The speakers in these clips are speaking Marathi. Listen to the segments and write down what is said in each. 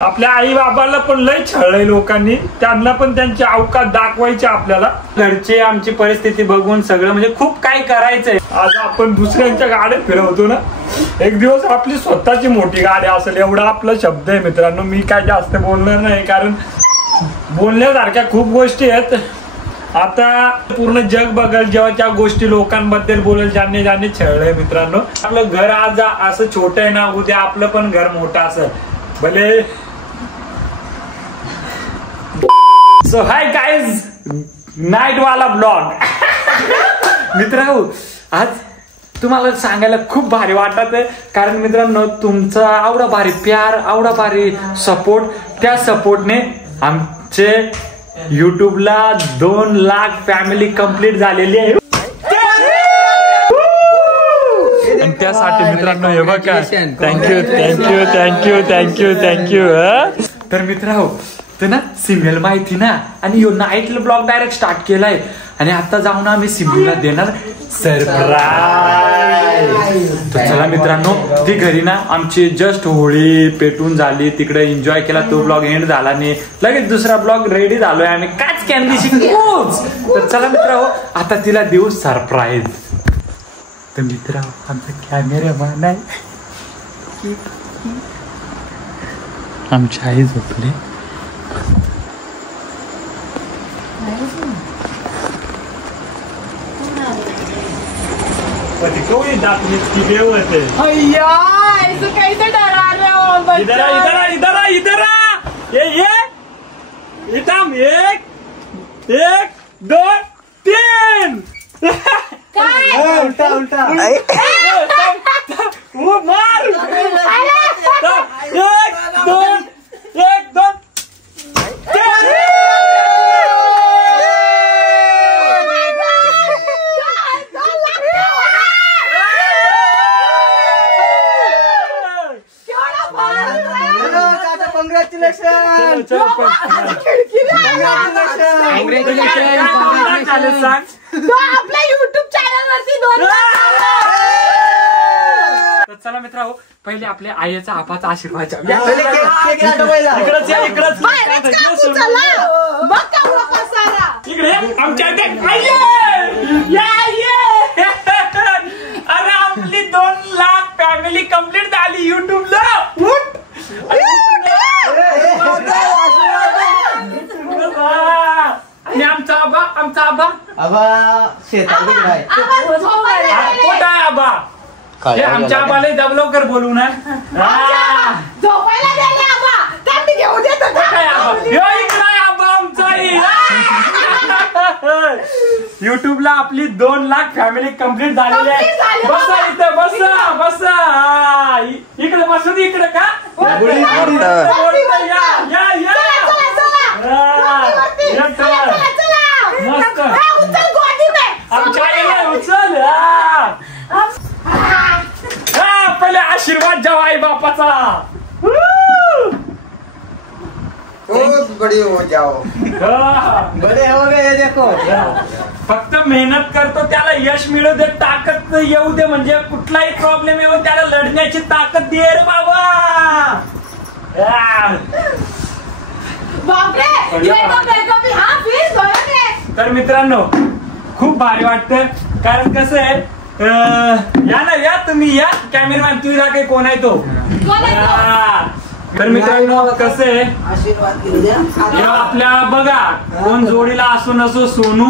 आपल्या आई बाबाला पण लय छळलंय लोकांनी, त्यांना पण त्यांची अवकात दाखवायची आपल्याला. घरचे आमची परिस्थिती बघून सगळं म्हणजे खूप काही करायचंय. आज आपण दुसऱ्यांच्या गाड्या फिरवतो ना, एक दिवस आपली स्वतःची मोठी गाडी असेल एवढा आपला शब्द आहे मित्रांनो. मी काय जास्त बोलणार नाही कारण बोलण्यासारख्या खूप गोष्टी आहेत. आता पूर्ण जग बघल जेव्हा त्या गोष्टी लोकांबद्दल बोलेल ज्यांनी ज्यांनी छळलंय मित्रांनो. आपलं घर आज असं छोटं आहे ना, उद्या आपलं पण घर मोठं असेल भले. सो हाय गाइज, नाईट वाला ब्लॉग. मित्रांनो आज तुम्हाला सांगायला खूप भारी वाटत आहे कारण मित्रांनो तुमचा आवडा भारी प्यार, आवडा भारी सपोर्ट, त्या सपोर्टने आमचे युट्यूबला 2 लाख फॅमिली कंप्लीट झालेली आहे. आणि त्यासाठी मित्रांनो हे बघा, thank you thank you thank you thank you thank you. तर मित्रांनो तर ना सिम्युल माहिती ना, आणि यो नाईट ब्लॉग डायरेक्ट स्टार्ट केलाय आणि आता जाऊन आम्ही सिम्युलला देणार सरप्राईज. तर चला मित्रांनो, ती घरी ना आमची जस्ट होळी पेटून झाली, तिकडे एन्जॉय केला, तो ब्लॉग एंड झाला नाही, लगेच दुसरा ब्लॉग रेडी झालोय आम्ही काच कॅन्डी शिकूच. तर चला मित्रांनो आता तिला देऊ सरप्राईज. तर मित्रांनो आमचा कॅमेरामॅन आहे, आमची आई झोपली. इधर इधर ये इथं 1 2 3. उलटा उलटा मार. 1 2 1 2 आपल्या युट्यूब चॅनल वरती 2 लाख. चला मित्रांनो पहिले आपल्या आईचा आपाचा आशीर्वाद इकडे आमच्या. अरे आपली 2 लाख फॅमिली कंप्लीट झाली युट्यूबला. आमचा आबा, आमचा आबा शेतात कुठं आहे आबा? हे आमच्या आबाला जब लवकर बोलू ना. झोपायला गेले आबा, त्यांनी घेऊ देत युट्यूबला आपली 2 लाख फॅमिली कंप्लीट झालेली आहे. बसा इथं, बसा बसा इकडे बसून इकडे का मस्त आमच्या आईला उचल. पहिले आशीर्वाद जाओ आई बापाचा. बड़े हो जाओ, बड़े हो गए देखो. फक्त मेहनत करतो त्याला यश मिळू दे, ताकद येऊ दे, म्हणजे कुठलाही प्रॉब्लेम येऊ त्याला लढण्याची ताकद दे रे बाबा. तर मित्रांनो खूप भारी वाटतं कारण कसं आहे, या ना या तुम्ही या कॅमेरामॅन, तुझा काही कोण आहे तो. तर मित्रांनो कसं आहे आपल्या बघा कोण जोडीला असो नसो सोनू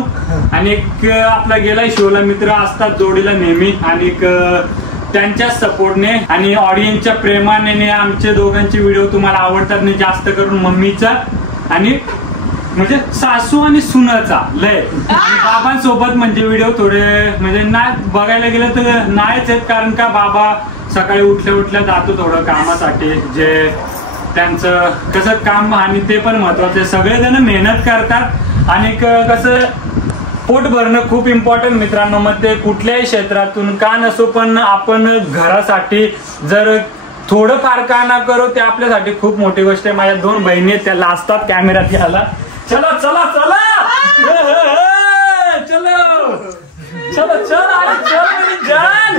आणि एक आपला गेलाय शिवला मित्र असतात जोडीला नेहमी, आणि त्यांच्या सपोर्टने आणि ऑडियन्सच्या प्रेमाने आमचे दोघांचे व्हिडिओ तुम्हाला आवडतात नाही, जास्त करून मम्मीचा आणि म्हणजे सासू आणि सुनाचा लय. बाबांसोबत म्हणजे व्हिडिओ थोडे म्हणजे नाही बघायला गेलं तर नाहीच आहेत कारण का बाबा सकाळी उठल्या उठल्या जातो थोडं कामासाठी, जे त्यांचं कसं काम आणि ते पण महत्वाचं आहे. सगळेजण मेहनत करतात आणि कसं पोट भरणं खूप इम्पॉर्टंट मित्रांनो. मग ते कुठल्याही क्षेत्रातून का नसो पण आपण घरासाठी जर थोडंफार का ना करो ते आपल्यासाठी खूप मोठी गोष्ट आहे. माझ्या 2 बहिणी आहेत त्या लाजतात कॅमेरा घ्यायला. चला चला चला चलो चलो चल अरे चल मेरी जान.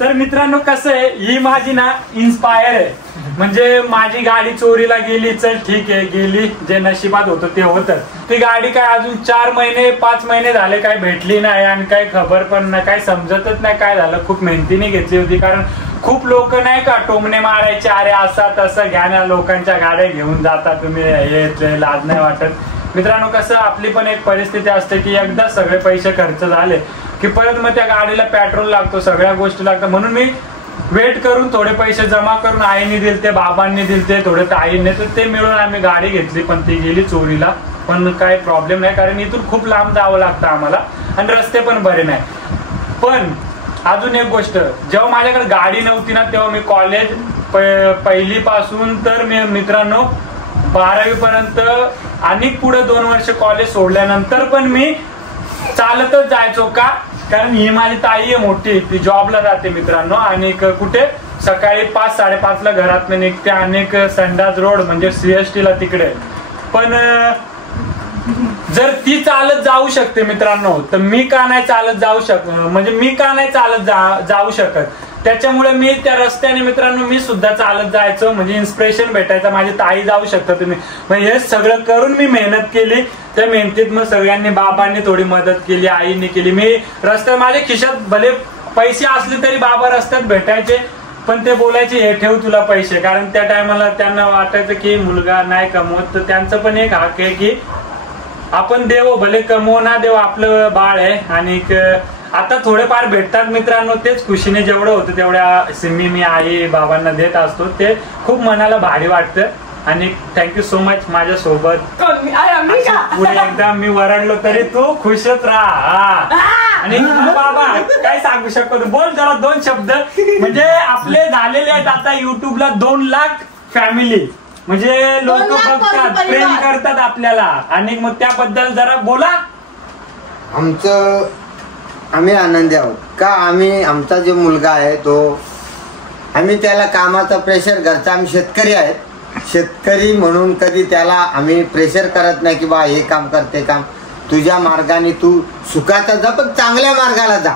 तर मित्रांनो कसं आहे, ही माझी ना इन्स्पायर आहे. म्हणजे माझी गाडी चोरीला गेली, चल ठीक आहे गेली, जे नशिबात होतं ते होतं. ती गाडी काय अजून 4 महिने 5 महिने झाले काय भेटली नाही आणि काही खबर पण नाही, काय समजतच नाही काय झालं. खूप मेहनतीने घेतली होती, कारण खूप लोक नाही का टोमणे मारायचे, अरे असा तसं घ्या ना, लोकांच्या गाड्या घेऊन जाता तुम्ही, हे लाज नाही वाटत. मित्रांनो कसं आपली पण एक परिस्थिती असते की एकदा सगळे पैसे खर्च झाले की परत मग त्या गाडीला पेट्रोल लागतो, सगळ्या गोष्टी लागतात. म्हणून मी वेट करून थोडे पैसे जमा करून आईने दिलते, बाबांनी दिलते, थोडे ताईने, तर ते मिळून आम्ही गाडी घेतली. पण ती गेली चोरीला, पण काही प्रॉब्लेम नाही, कारण इथून खूप लांब जावं लागतं आम्हाला आणि रस्ते पण बरे नाही. पण अजून एक गोष्ट, जेव्हा माझ्याकडे गाडी नव्हती ना, तेव्हा मी कॉलेज पहिली पासून तर मी मित्रांनो 12वी पर्यंत आणि पुढे 2 वर्ष कॉलेज सोडल्यानंतर पण मी चालतच जायचो. का? कारण ही माझी ताई आहे मोठी, ती जॉबला जाते मित्रांनो, आणि कुठे सकाळी 5-5:30 ला घरात निघते, आणि संडास रोड म्हणजे CST ला तिकडे. पण जर ती चालत जाऊ शकते मित्रांनो, तर मी का नाही चालत जाऊ शकत, म्हणजे मी का नाही चालत जाऊ शकत. त्याच्यामुळे मी त्या रस्त्याने मित्रांनो मी सुद्धा चालत जायचो, म्हणजे इन्स्पिरेशन भेटायचं, माझी ताई जाऊ शकता तुम्ही. म्हणजे हे सगळं करून मी मेहनत केली. त्या मेहनतीत मग सगळ्यांनी, बाबांनी थोडी मदत केली, आईने केली. मी रस्त्यात माझ्या खिशात भले पैसे असले तरी बाबा रस्त्यात भेटायचे, पण ते बोलायचे हे ठेव तुला पैसे, कारण त्या टायमाला त्यांना वाटायचं की मुलगा नाही कमवत, तर त्यांचं पण एक हक आहे की आपण देव, भले कमवू ना देव, आपलं बाळ आहे. आणि आता थोडेफार भेटतात मित्रांनो, तेच खुशीने जेवढं होतं तेवढ्या सिम्मी मी आई बाबांना देत असतो, ते खूप मनाला भारी वाटतं. आणि थँक्यू सो मच माझ्या सोबत. पुढे एकदा मी वरडलो तरी तू खुशच राहा. आणि बाबा काय सांगू शकतो, बोल जरा 2 शब्द. म्हणजे आपले झालेले आहेत आता युट्यूबला 2 लाख फॅमिली, म्हणजे लोक बघतात, प्रेम करतात आपल्याला, आणि मग त्याबद्दल जरा बोला. आम्ही आनंदी आहोत का, आम्ही आमचा जो मुलगा आहे तो, आम्ही त्याला कामाचा प्रेशर, घरचा आम्ही शेतकरी आहेत, शेतकरी म्हणून कधी त्याला आम्ही प्रेशर करत नाही की बा हे काम कर ते काम, तुझ्या मार्गाने तू सुखाचा जा, पण चांगल्या मार्गाला जा,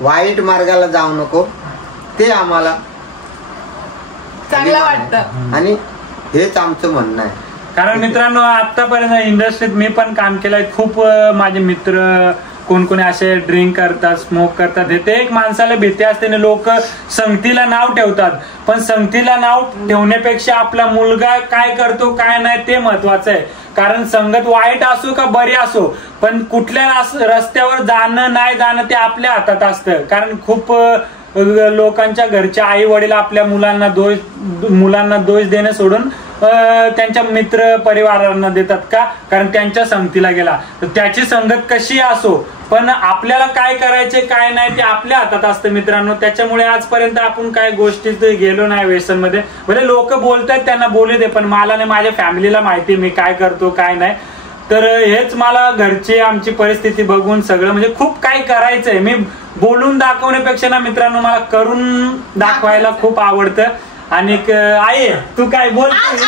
वाईट मार्गाला जाऊ नको, ते आम्हाला चांगलं वाटतं. आणि हेच आमचं म्हणणं आहे. कारण मित्रांनो आतापर्यंत इंडस्ट्रीत मी पण काम केलंय. खूप माझे मित्र कोण असे ड्रिंक करतात, स्मोक करतात, ते एक माणसाला भीती असते. लोक संगतीला नाव ठेवतात, पण संगतीला नाव ठेवण्यापेक्षा आपला मुलगा काय करतो काय नाही ते महत्वाचं आहे. कारण संगत वाईट असो का बरी असो, पण कुठल्या रस्त्यावर जाणं नाही जाणं ते आपल्या हातात असतं. कारण खूप लोकांच्या घरच्या आई वडील आपल्या मुलांना दोष देणं सोडून त्यांच्या मित्र परिवारांना देतात. का? कारण त्यांच्या संगतीला गेला. तर त्याची संगत कशी असो, पण आपल्याला काय करायचे काय नाही ते आपल्या हातात असतं मित्रांनो. त्याच्यामुळे आजपर्यंत आपण काय गोष्टीत गेलो नाही व्यसन मध्ये. म्हणजे लोक बोलतात त्यांना बोलू दे, पण मला नाही, माझ्या फॅमिलीला माहिती मी काय करतो काय नाही. तर हेच मला घरची आमची परिस्थिती बघून सगळं म्हणजे खूप काही करायचंय. मी बोलून दाखवण्यापेक्षा ना मित्रांनो मला करून दाखवायला खूप आवडतं. आणि आई तू काय बोल, आज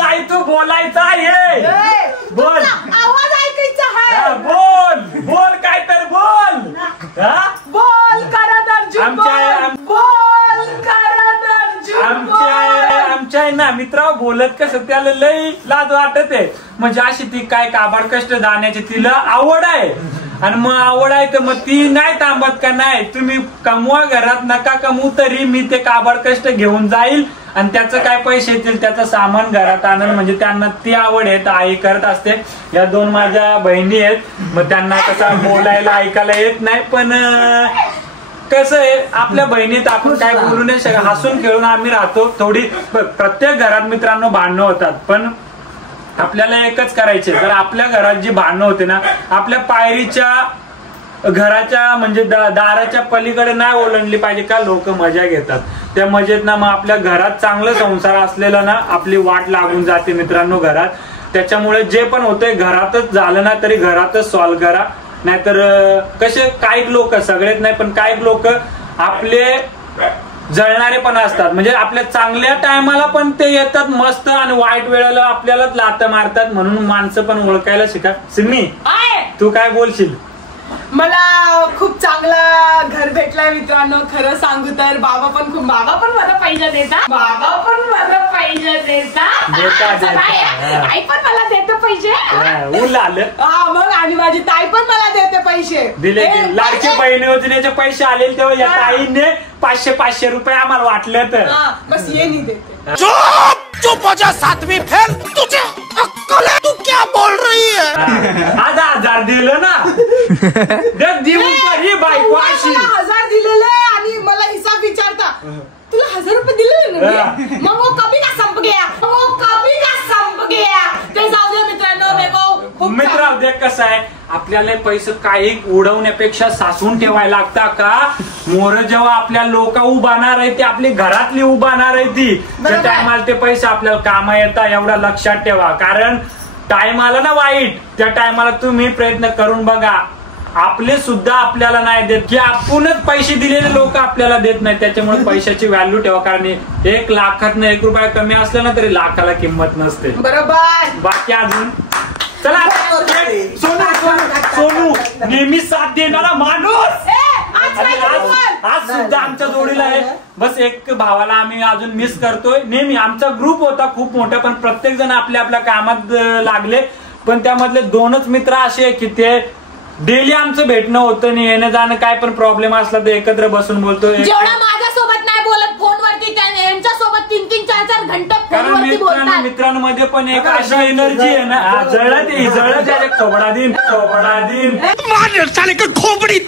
आई तू बोलायचं आहे, बोल, आवाज ऐकायचा, बोल बोल काय तर बोल, बोल करत अर्जुन, बोल करत अर्जुन. आमच्या ना मित्र बोलत कसं त्याला लई लाज वाटत आहे. म्हणजे अशी ती काय काबाड कष्ट जाण्याची तिला आवड आहे, आणि मग आवड आहे तर मग ती नाही थांबत का नाही तुम्ही कमवा घरात नका कमवू तरी मी ते काबाड कष्ट घेऊन जाईल आणि त्याचं काय पैसे येतील त्याचं सामान घरात आणून. म्हणजे त्यांना ती आवड आहे तर आई करत असते. या 2 माझ्या बहिणी आहेत, मग त्यांना कसं बोलायला ऐकायला येत नाही, पण कसं आहे आपल्या बहिणीत आपण काय बोलू नाही शकत. हसून खेळून आम्ही राहतो. थोडी प्रत्येक घरात मित्रांनो भांडणं होतात, पण आपल्याला एकच करायचे. तर आपल्या घरात जी भांडणं होते ना, आपल्या पायरीच्या घराच्या म्हणजे दाराच्या पलीकडे नाही ओलांडली पाहिजे. का? लोक मजा घेतात. त्या मजेत ना मग आपल्या घरात चांगलं संसार असलेला ना आपली वाट लागून जाते मित्रांनो घरात. त्याच्यामुळे जे पण होतंय घरातच झालं ना तरी घरातच सॉल्व्ह करा. नाहीतर कसे काही लोक, सगळेच नाही पण काही लोक आपले जळणारे पण असतात. म्हणजे आपल्या चांगल्या टायमाला पण ते येतात मस्त आणि वाईट वेळेला आपल्यालाच लात मारतात. म्हणून माणसं पण ओळखायला शिका. सिम्मी तू काय बोलशील? मला खूप चांगला घर भेटलाय मित्रांनो. खरं सांगू तर बाबा पण मला पैसे देतात. आई पण मला देते पैसे. मग आणि माझी ताई पण मला देते पैसे. दिले लाडकी बहीण योजनेचे पैसे आले तेव्हा या ताईने 500 रुपये आम्हाला वाटले तर बस ये नाही देते. चुप हो जा 7वीं फेल. तुझे अक्कल है? तू क्या बोल रही है? 1000 दिलं ना. देऊन ही बायको अशी 1000 दिलेले आणि मला हिसाब विचारता तुला 1000 रुपये दिले ना. मग वो कभी का संप गया. ते जाऊ दे मित्रांनो. मित्र देख कसं आहे आपल्याला पैसे काही उडवण्यापेक्षा साचवून ठेवायला लागता का. मोर जेव्हा आपल्या लोक उभारणार आहे ते आपली घरातली उभारणार आहे ती त्या टायमाला ते पैसे आपल्याला कामा येतात एवढा लक्षात ठेवा. कारण टाइम आला ना वाईट त्या टायमाला तुम्ही प्रयत्न करून बघा. आपले सुद्धा आपल्याला नाही देत की आपणच पैसे दिलेले लोक आपल्याला देत नाही. त्याच्यामुळे पैशाची व्हॅल्यू ठेवा. कारण 1 लाखातनं 1 रुपया कमी असलं ना तरी लाखाला किंमत नसते. बरोबर. बाकी अजून चला सोनू नेहमी साथ देणारा माणूस आज सुद्धा आमच्या जोडीला आहे. बस एक भावाला आम्ही अजून मिस करतोय. नेहमी आमचा ग्रुप होता खूप मोठा पण प्रत्येक जण आपल्या आपल्या कामात लागले. पण त्यामधले 2च मित्र असे आहे की ते डेली आमचं भेटणं होतं नाही. येणं जाणं काय पण प्रॉब्लेम असला तर एकत्र बसून बोलतो. जेवढा माझ्यासोबत नाही बोलत फोनवरती यांच्यासोबत 3-3, 4-4 घंटे फोनवरती बोलतात. मित्रांमध्ये पण एक अशी एनर्जी आहे ना. जळत त्याचे खोबडा दिन खोपड़ी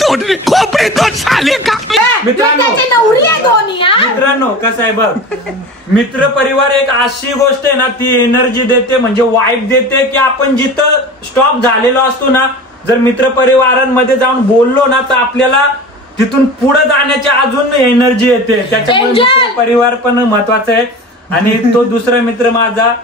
तोड़ साले का. मित्रांनो कसं आहे बघ मित्र परिवार एक अशी गोष्ट आहे ना ती एनर्जी देते म्हणजे वाईब देते की आपण जिथं स्टॉप झालेलो असतो ना जर मित्र परिवारांमध्ये जाऊन बोललो ना तर आपल्याला तिथून पुढे जाण्याची अजून एनर्जी येते. त्याच्यामुळे मित्र परिवार पण महत्वाचा आहे. आणि तो दुसरा मित्र माझा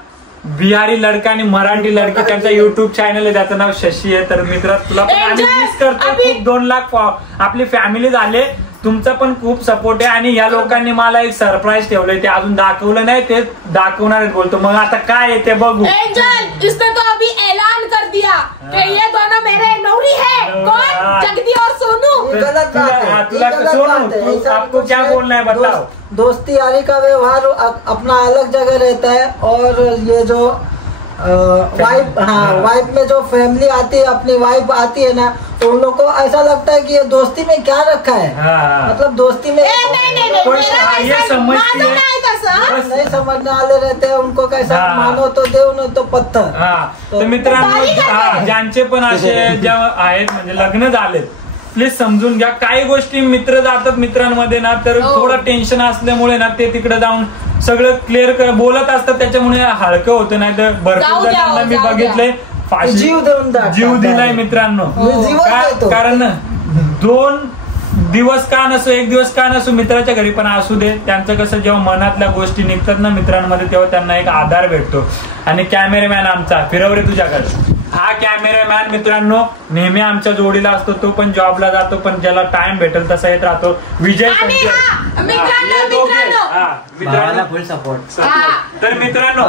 बिहारी लडका आणि मराठी लडकी त्यांचा युट्यूब चॅनल आहे त्याचं नाव शशी आहे. तर मित्र तुला पण आम्ही मिस करतो. खूप 2 लाख आपली फॅमिली झाले. तुमचा पण खूप सपोर्ट आहे. आणि या लोकांनी मला एक सरप्राईज ठेवलंय ते अजून दाखवलं नाही ते दाखवणार बोलतो. मग आता काय आहे ते बघू. इसने तो अभी ऐलान कर दिया कि ये दोनों मेरे नौरी है. कौन? जगदी और सोनू. तुला आपको क्या बोलना है बताओ. दोस्ती यारी का व्यवहार अपना अलग जगह रहता है और ये जो वाइफ में जो फैमिली आती है अपनी वाइफ आती है ना तो उन लोग को ऐसा लगता है कि ये दोस्ती में क्या रखा है. मतलब दोस्ती में नहीं समझने वाले रहते हैं. उनको कैसा मानो तो देव न तो पत्थर. तर मित्रांनो ज्यांचे पण असे जेव्हा आहेत म्हणजे लग्न झालेत प्लीज समजून घ्या. काही गोष्टी मित्र जातात मित्रांमध्ये ना तर थोडं टेन्शन असल्यामुळे ना ते तिकडे जाऊन सगळं क्लिअर बोलत असतात त्याच्यामुळे हलकं होतं. नाही तर भरपूर जणांना मी बघितलंय जीव दिलाय मित्रांनो. कारण 2 दिवस का नसो 1 दिवस का नसो मित्राच्या घरी पण असू दे त्यांचं कसं जेव्हा मनातल्या गोष्टी निघतात ना मित्रांमध्ये तेव्हा त्यांना एक आधार भेटतो. आणि कॅमेरामॅन आमचा फिरवरे तुझ्याकडे हा कॅमेरामॅन मित्रांनो नेहमी आमच्या जोडीला असतो. तो पण जॉबला जातो पण ज्याला टाइम भेटेल तसा येत राहतो. विजय फुल सपोर्ट. तर मित्रांनो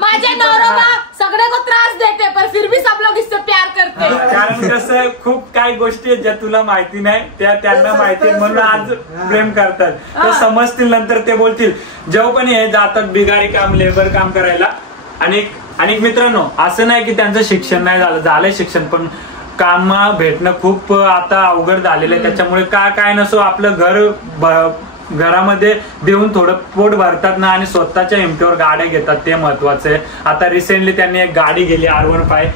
माझे नवरा सगळे को त्रास देते पर फिर भी सब लोग इससे प्यार करते. कारण कसं खूप काही गोष्टी आहेत ज्या तुला माहिती नाही त्या त्यांना माहिती म्हणून आज प्रेम करतात. ते समजतील नंतर ते बोलतील. जेव्हा पण हे जातात बिगारी काम लेबर काम करायला. आणि मित्रांनो असं नाही की त्यांचं शिक्षण नाही झालंय शिक्षण पण काम भेटणं खूप आता अवघड झालेलं आहे. त्याच्यामुळे काय नसो आपलं घरामध्ये देऊन थोडं पोट भरतात ना आणि स्वतःच्या हिमतीवर गाड्या घेतात ते महत्वाचं आहे. आता रिसेंटली त्यांनी एक गाडी गेली R15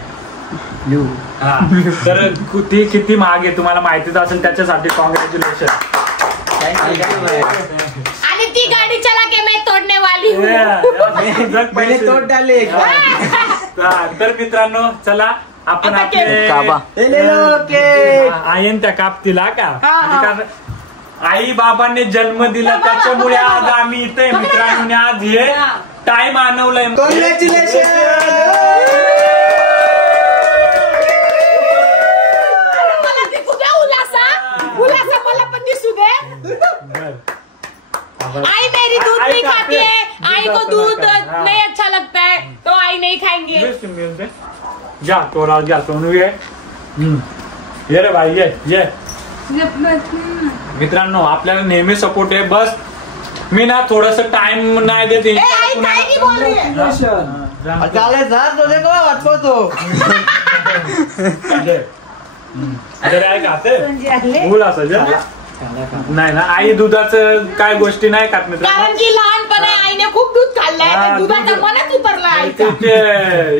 तर ती किती महाग आहे तुम्हाला माहितीच असेल. त्याच्यासाठी कॉंग्रॅच्युलेशन. आणि ती गाडी चला के मैं तोडने वाली हूं. पहिले तोड डाले. तर मित्रांनो चला आपण आयन त्या कापतीला का आई बाबांनी जन्म दिला त्याच्यामुळे आज आम्ही इथे मित्रांनो आज हे टाइम आणवलंय. आई मेरी दूध नहीं खाती है. आई को दूध नहीं अच्छा लगता है तो आई नहीं खाएंगे. घ्या सोनू आहे ये रे भाई ये मित्रांनो आपल्याला नेहमी सपोर्ट आहे. बस मी ना थोडस टाइम नाही देते. बोल असं नाही ना आई दुधाचं काय गोष्टी नाही खात मित्रांनो. कारण की लहानपणी आईने खूप दूध खाल्लंय, दुधाचा मनच उतरला आईचा.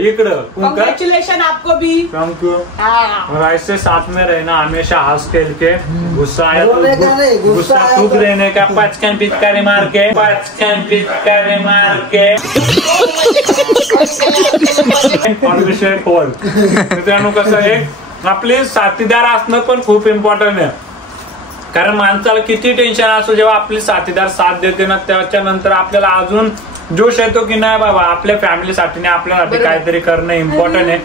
इकडं कांग्रेचुलेशन आपको भी. Thank you. और ऐसे साथ में रहना हमेशा हंस खेल के. गुस्सा आया तो गुस्सा थूक देने का. पचकन पिचकारी मार के मित्रांनो कसं आहे आपले साथीदार असणं पण खूप इम्पॉर्टंट आहे. कारण माणसाला किती टेन्शन असो जेव्हा आपली साथीदार साथ देते ना त्याच्यानंतर आपल्याला अजून जोश येतो की नाही बाबा आपल्या फॅमिलीसाठी आपल्यासाठी काहीतरी करणं इम्पॉर्टंट आहे.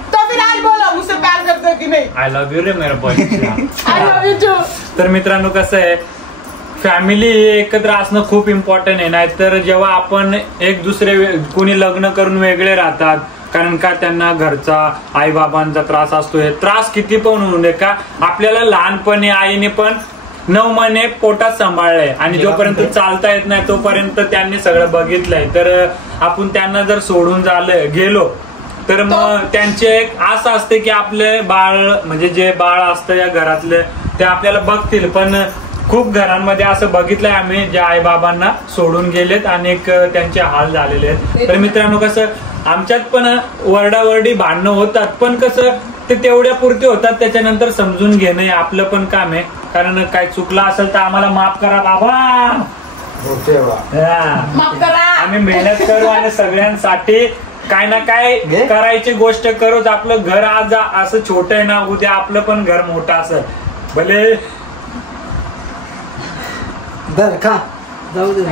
आय लव्ह यू रे मेरा बॉय. तर मित्रांनो कसं आहे फॅमिली एकत्र असणं खूप इम्पॉर्टंट आहे. नाहीतर जेव्हा आपण एक दुसरे कोणी लग्न करून वेगळे राहतात कारण का त्यांना घरचा आई बाबांचा त्रास असतो. हे त्रास किती पण होऊ नये का आपल्याला लहानपणी आईने पण 9 महिने पोटात सांभाळलंय आणि जोपर्यंत चालता येत नाही तोपर्यंत त्यांनी सगळं बघितलंय. तर आपण त्यांना जर सोडून गेलो तर मग त्यांचे एक आस असते की आपले बाळ म्हणजे जे बाळ असतं या घरातले ते आपल्याला बघतील. पण खूप घरांमध्ये असं बघितलंय आम्ही ज्या आई बाबांना सोडून गेलेत आणि त्यांचे हाल झालेले आहेत. तर मित्रांनो कसं आमच्यात पण वरडावरडी भांडणं होतात पण कसं ते तेवढ्या पुरते होतात. त्याच्यानंतर समजून घेणं हे आपलं पण काम आहे. कारण काय चुकलं असेल तर आम्हाला माफ करा बाबा. आम्ही मेहनत करू आणि सगळ्यांसाठी काय ना काय करायची गोष्ट करूच. आपलं घर आज असं छोटं आहे ना उद्या आपलं पण घर मोठं असं भले. जाऊ दे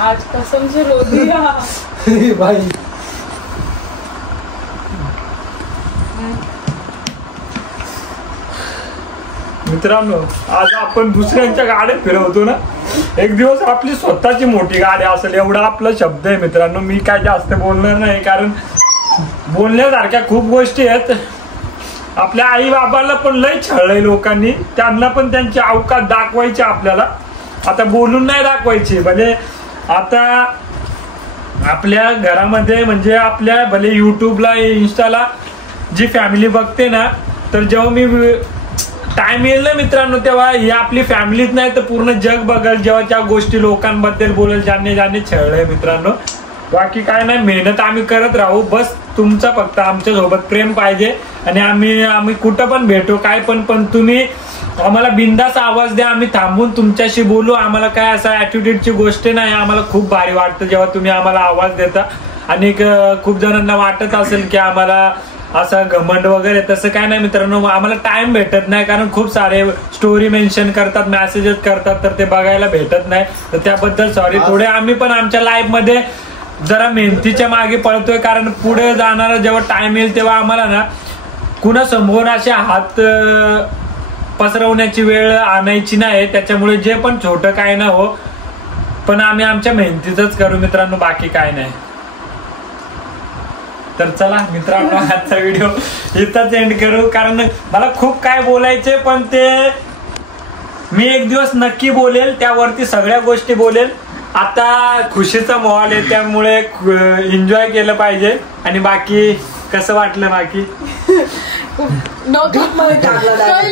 आज कसम से रो दिया भाई. मित्रांनो आज आपण दुसऱ्यांच्या गाड्या फिरवतो ना. एक दिवस आपली स्वतःची मोठी गाडी असेल एवढा आपला शब्द आहे मित्रांनो. मी काय जास्त बोलणार नाही कारण बोलण्यासारख्या खूप गोष्टी आहेत. आपल्या आई बाबाला पण लय छळलंय लोकांनी. त्यांना पण त्यांची अवकात दाखवायची आपल्याला. आता बोलून नाही दाखवायची. म्हणजे आता आपल्या घरामध्ये म्हणजे आपल्या भले युट्यूबला इंस्टाला जी फॅमिली बघते ना तर जेव्हा मी टाइम येईल ना मित्रांनो तेव्हा ही आपली फॅमिलीच नाही तर पूर्ण जग बघेल जेव्हा त्या गोष्टी लोकांबद्दल बोलेल ज्यांनी छळलंय मित्रांनो. बाकी काय नाही मेहनत आम्ही करत राहू. बस तुमचा फक्त आमच्या सोबत प्रेम पाहिजे आणि आम्ही कुठं पण भेटू काय पण तुम्ही आम्हाला बिंदास आवाज द्या. आम्ही थांबून तुमच्याशी बोलू. आम्हाला काय असं ऍटिट्यूडची गोष्ट नाही. आम्हाला खूप भारी वाटतं जेव्हा तुम्ही आम्हाला आवाज देता. आणि खूप जणांना वाटत असेल की आम्हाला असं घमंड वगैरे तसं काय नाही मित्रांनो. आम्हाला टाइम भेटत नाही कारण खूप सारे स्टोरी मेन्शन करतात मेसेजेस करतात तर ते बघायला भेटत नाही. तर त्याबद्दल सॉरी. थोडे आम्ही पण आमच्या लाईफ मध्ये जरा मेहनतीच्या मागे पळतोय कारण पुढे जाणारा जेव्हा टाइम येईल तेव्हा आम्हाला ना कुणा समोर असे हात पसरवण्याची वेळ आणायची नाही. त्याच्यामुळे जे पण छोटं काय ना हो पण आम्ही आमच्या मेहनतीच करू मित्रांनो. बाकी काय नाही. तर चला मित्रांनो आजचा व्हिडिओ इथंच एंड करू कारण मला खूप काय बोलायचे पण ते मी एक दिवस नक्की बोलेल. त्यावरती सगळ्या गोष्टी बोलेल. आता खुशीचा माहोल आहे त्यामुळे एन्जॉय केलं पाहिजे. आणि बाकी कसं वाटलं बाकी कोई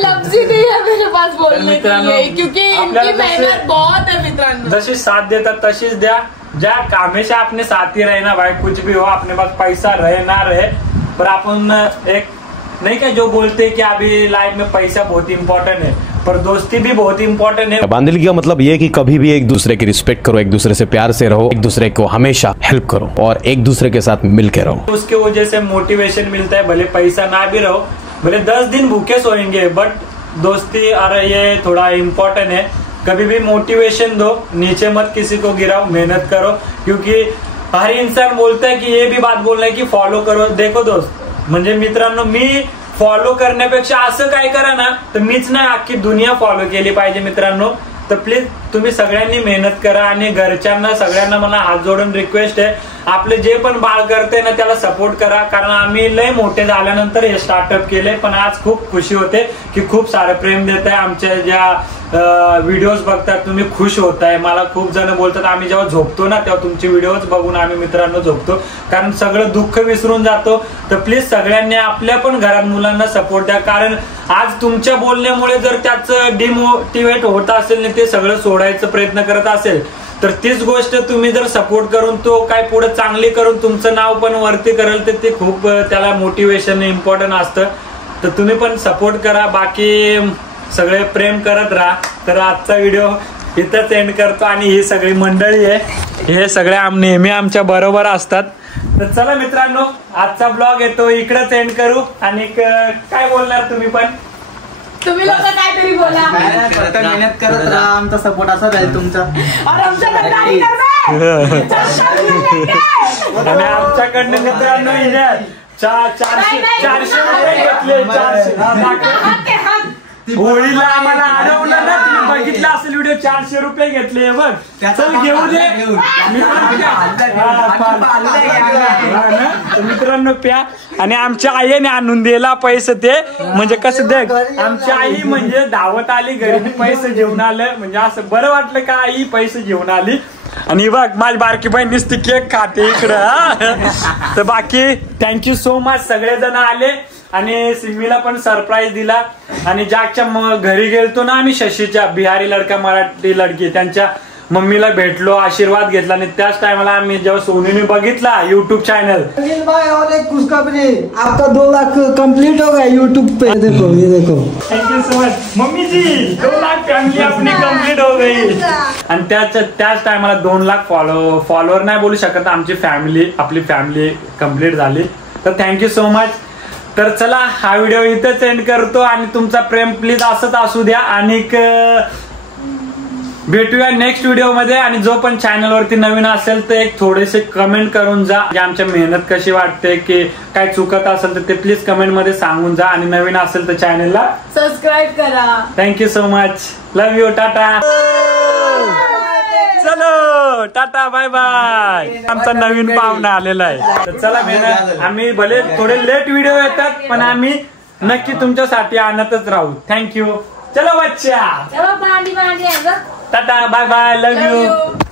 लफ्ज ही नहीं है मेरे पास बोलने के लिए क्योंकि इनकी मेहनत बहुत है मित्रांनो. जशी साथ देतात तशीच द्या. जा हमेशा अपने साथी रहे ना भाई. कुछ भी हो अपने पास पैसा रहे ना रहे पर अपन एक नहीं क्या जो बोलते कि अभी लाइफ में पैसा बहुत इंपॉर्टेंट है पर दोस्ती भी बहुत इंपॉर्टेंट है. बांधिलगी का मतलब ये कि कभी भी एक दूसरे की रिस्पेक्ट करो, एक दूसरे से प्यार से रहो, एक दूसरे को हमेशा हेल्प करो और एक दूसरे के साथ मिलके रहो. उसके वजह से मोटिवेशन मिलता है. भले पैसा ना भी रहो भले 10 दिन भूखे सोएंगे बट दोस्ती अरे ये थोड़ा इम्पोर्टेंट है. कभी भी मोटिवेशन दो. नीचे मत किसी को गिराओ. मेहनत करो क्योंकि हर इंसान बोलता है कि ये भी बात बोलना है की फॉलो करो. देखो दोस्त म्हणजे मित्रांनो मी फॉलो करण्यापेक्षा असं काय करा ना तर मीच नाही अख्खी दुनिया फॉलो केली पाहिजे मित्रांनो. तर प्लीज तुम्ही सगळ्यांनी मेहनत करा आणि घरच्यांना सगळ्यांना मला हात जोडून रिक्वेस्ट आहे, आपले जे पण बाळ करते ना त्याला सपोर्ट करा, कारण आम्ही लय मोठे झाल्यानंतर हे स्टार्टअप केले, पण आज खूप खुशी होते की खूप सारं प्रेम देत आहे. आमच्या ज्या व्हिडिओज बघतात तुम्ही खुश होताय. मला खूप जण बोलतात आम्ही जेव्हा झोपतो ना तेव्हा तुमचे व्हिडिओज बघून आम्ही मित्रांनो झोपतो, कारण सगळं दुःख विसरून जातो. तर प्लीज सगळ्यांनी आपल्या पण घरात मुलांना सपोर्ट द्या, कारण आज तुमच्या बोलण्यामुळे जर त्याचं डिमोटिवेट होत असेल ना, ते सगळं सोडायचा प्रयत्न करत असेल, तर तीच गोष्ट तुम्ही जर सपोर्ट करून तो काय पुढे चांगली करून तुमचं नाव पण वरती करेल, तर ते खूप त्याला मोटिवेशन इम्पॉर्टंट असतं. तर तुम्ही पण सपोर्ट करा, बाकी सगळे प्रेम करत राहा. तर आजचा व्हिडिओ इथंच एंड करतो आणि ही सगळी मंडळी आहे, हे सगळे नेहमी आमच्या बरोबर असतात. तर चला मित्रांनो, आजचा ब्लॉग येतो इकडेच एंड करू. आणि काय बोलणार तुम्ही पण? तुम्ही लोक काहीतरी बोला. मेहनत करत राहा, आमचा सपोर्ट असा राहील तुमचा. आणि आमच्याकडनं मित्रांनो 400 रुपये घेतले. 400 होळीला आम्हाला अडवलं ना, तुम्ही बघितलं असेल व्हिडिओ, 400 रुपये घेतले. बघ चल घेऊ दे मित्रांनो प्या. आणि आमच्या आईने आणून दिला पैसे, ते म्हणजे कसं दे, आमची आई म्हणजे धावत आली घरी, पैसे घेऊन आलं, म्हणजे असं बरं वाटलं का आई पैसे घेऊन आली. आणि बघ माझी बारकी बहीण नुसती केक खाते इकडं. तर बाकी थँक्यू सो मच, सगळेजण आले आणि सिम्मीला पण सरप्राईज दिला. आणि ज्याच्या घरी गेलतो ना आम्ही, शशीच्या बिहारी लडका मराठी लडकी, त्यांच्या मम्मीला भेटलो, आशीर्वाद घेतला. आणि त्याच टायमाला आम्ही जेव्हा सोनूने बघितला युट्यूब चॅनल, और एक खुशखबरी, आपका 2 लाख कंप्लीट हो गया यूट्यूब पे. देखो ये देखो. थँक्यू सो मच मम्मी जी, 2 लाख फॅमिली अपनी कंप्लीट हो गई. आणि त्याच टायमाला 2 लाख फॉलोअर नाही बोलू शकत, आमची फॅमिली, आपली फॅमिली कंप्लीट झाली. तर थँक्यू सो मच. तर चला हा व्हिडिओ इथेच एंड करतो आणि तुमचा प्रेम प्लीज असंच असू द्या. आणि भेटूया नेक्स्ट व्हिडिओ मध्ये. आणि जो पण चॅनल वरती नवीन असेल तर एक थोडेसे कमेंट करून जा, आमच्या मेहनत कशी वाटते, की काय चुकत असेल तर ते प्लीज कमेंट मध्ये सांगून जा. आणि नवीन असेल तर चॅनलला सबस्क्राईब करा. Thank you so much, love you, Tata. चलो टाटा, बाय बाय. आमचा नवीन पाहुणा आलेला आहे. तर चला मेहनत, आम्ही भले थोडे लेट व्हिडिओ येतात पण आम्ही नक्की तुमच्यासाठी आणतच राहू. थँक्यू. चलो बच्चा, भांडी tata, bye bye, love you.